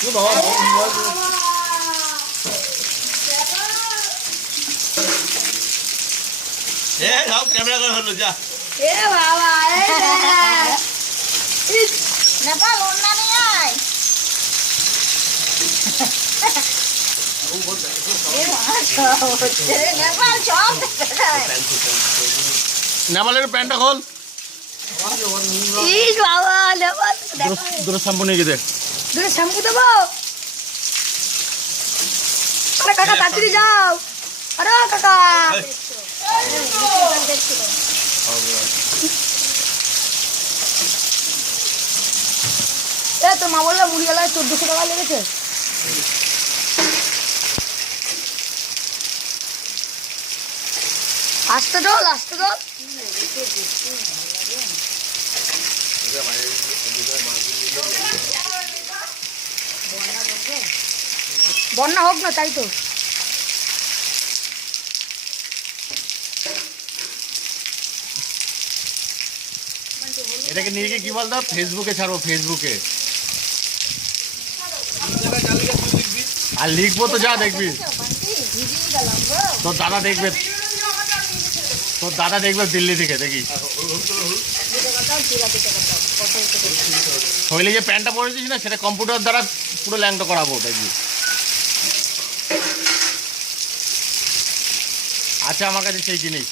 이거 나와. 예, 다음 카메라가 흘러자. এ বাবা নেপাল ওন্না নিয়ে আয় নেপাল সব নেপালের প্যান্টটা খোল ইস বাবা নেপাল দুটো শ্যাম্পু নিয়ে গিয়ে দে দূরে শ্যাম্পু দেবো আরে কাকা তাড়াতাড়ি যাও আরে কাকা এ তোর মা বললো মুড়ি গেলায় 1400 টাকা লেগেছে আসতে দল বন্যা হোক না তাই তো এটাকে নিয়ে গিয়ে কি বলতো ফেসবুকে ছাড়বো ফেসবুকে আর লিখবো তো যা দেখবি তোর দাদা দেখবে দিল্লি থেকে দেখি শৈলে যে প্যান্টটা পরেছিস না সেটা কম্পিউটার দ্বারা পুরো ল্যাংটা করাবো দেখবি আচ্ছা আমার কাছে সেই জিনিস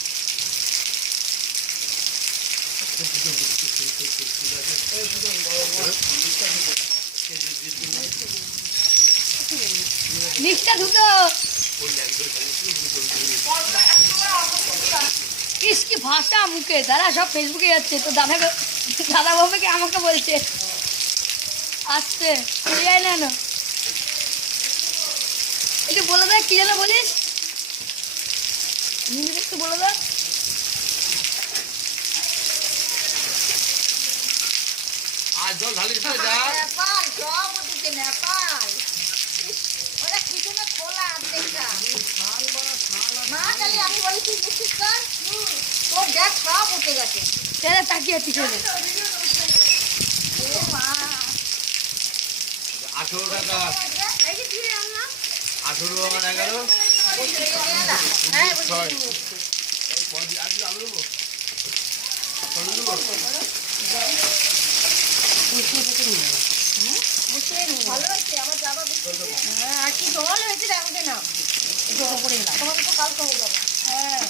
লিস্টটা ঢুকো কি ভাষা মুখে দাদা সব ফেসবুকে যাচ্ছে তো দাদা বাবাকে আমাকে বলছে আসছে যাই না না একটু বলে দেয় কি যেন বলিস হিন্দিতে একটু বলে দেয় আর জল ঢালি যা নেপাল সব ওদিকে নেপাল ওরা পিছনে খোলা দেখা মা খালি আমি বলেছি নিশ্চিত কর তোর দেখ সব উঠে গেছে ছেলে তাকিয়ে পিছনে মা 18 টাকা 18 আর 11 হ্যাঁ ভালো হয়েছে আমার যাবা আর কি জল হয়েছে আমাকে না তোমাকে তো কালকে হয়ে যাবে হ্যাঁ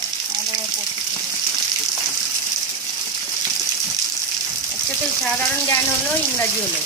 একটা তো সাধারণ জ্ঞান হলো ইংরাজি হলো